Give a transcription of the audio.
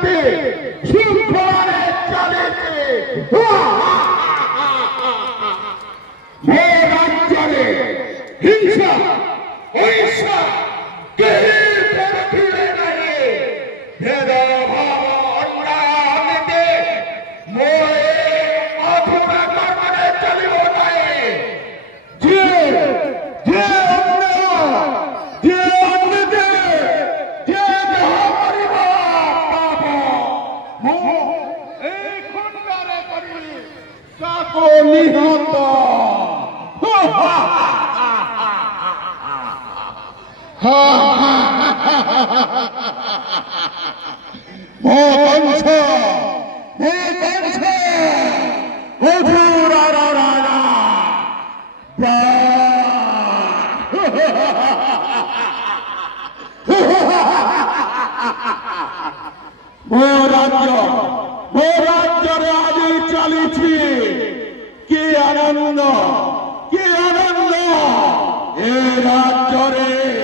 শান্তি শৃঙ্খলারে চালিয়েছে মো রাজ্যে হিংসা অহিংসা কেহি পরখিলে নাই ভেদভাব অন্যায়তে মোয়ে অধুরা কর্মরে চলিব নাই যে যে অন্যতে যে যাহা করিব পাব মো এই খণ্ডারে করি তাকো নিহত राज्य आज चली कि आनंद ए राज्य